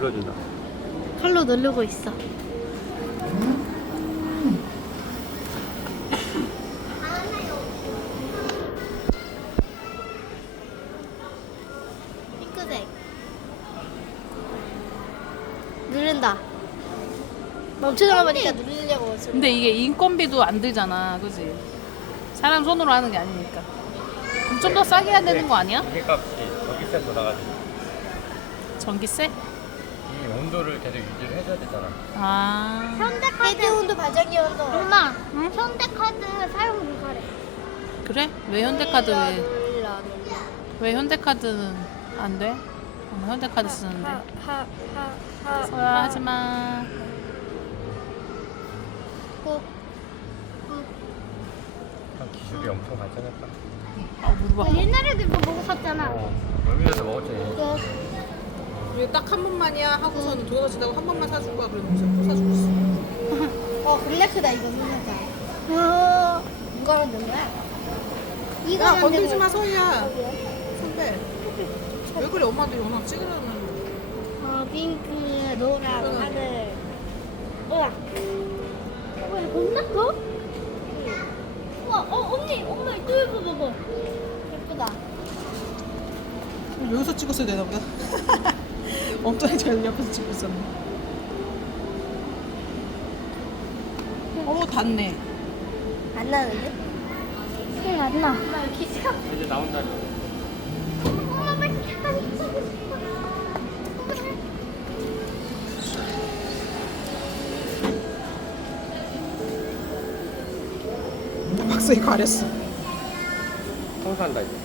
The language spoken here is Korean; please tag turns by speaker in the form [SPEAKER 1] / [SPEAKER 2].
[SPEAKER 1] 눌러준다.
[SPEAKER 2] 칼로 누르고 있어. 핑크색. 누른다. 멈추다가 보니까 누르려고.
[SPEAKER 3] 근데 이게 인건비도 안 들잖아, 그지? 사람 손으로 하는 게 아니니까. 좀 더 싸게 해야 되는 거 아니야?
[SPEAKER 1] 이게 값이 전기세 더 나가지고
[SPEAKER 3] 전기세?
[SPEAKER 1] 이 온도를 계속 유지를 해줘야 되잖아.
[SPEAKER 3] 아,
[SPEAKER 2] 헤드 온도, 발전기 온도.
[SPEAKER 4] 엄마, 현대카드 사용 불가래.
[SPEAKER 3] 그래? 왜 현대카드 왜,
[SPEAKER 2] 눌러.
[SPEAKER 3] 왜 현대카드는 안 돼? 엄마 현대카드 쓰는데. 서야 하지 마.
[SPEAKER 1] 기술이 엄청 발전했다.
[SPEAKER 3] 아, 물어봐.
[SPEAKER 4] 옛날에도 이거 먹었었잖아.
[SPEAKER 1] 여기서 먹었지.
[SPEAKER 5] 이게 딱 한 번만이야 하고서는 도와주다가 한 번만 사줄 거야 그러면서 또 사주고 있어.
[SPEAKER 2] 겁나 크다 이거 누나가. 누가 만든 거야?
[SPEAKER 4] 이거
[SPEAKER 5] 야 건들지 마 서희야. 선배. 왜 그래 엄마한테 영상 찍으라면.
[SPEAKER 2] 핑크, 노랑,
[SPEAKER 5] 응.
[SPEAKER 2] 하늘. 우와.
[SPEAKER 4] 왜 겁나 커? 우와, 언니, 엄마 이쪽에서 봐봐.
[SPEAKER 2] 예쁘다.
[SPEAKER 5] 여기서 찍었어야 되나 보다. 엉덩이 잘 옆에서 찍고 있었네. 닿네.
[SPEAKER 2] 안 나는데?
[SPEAKER 4] 생 안 나.
[SPEAKER 2] 엄마 여기 있어.
[SPEAKER 1] 이제 나온다.
[SPEAKER 4] 엄마 빨리 잠깐 있어.
[SPEAKER 5] 박스에 가렸어.
[SPEAKER 1] 청소한다 이제.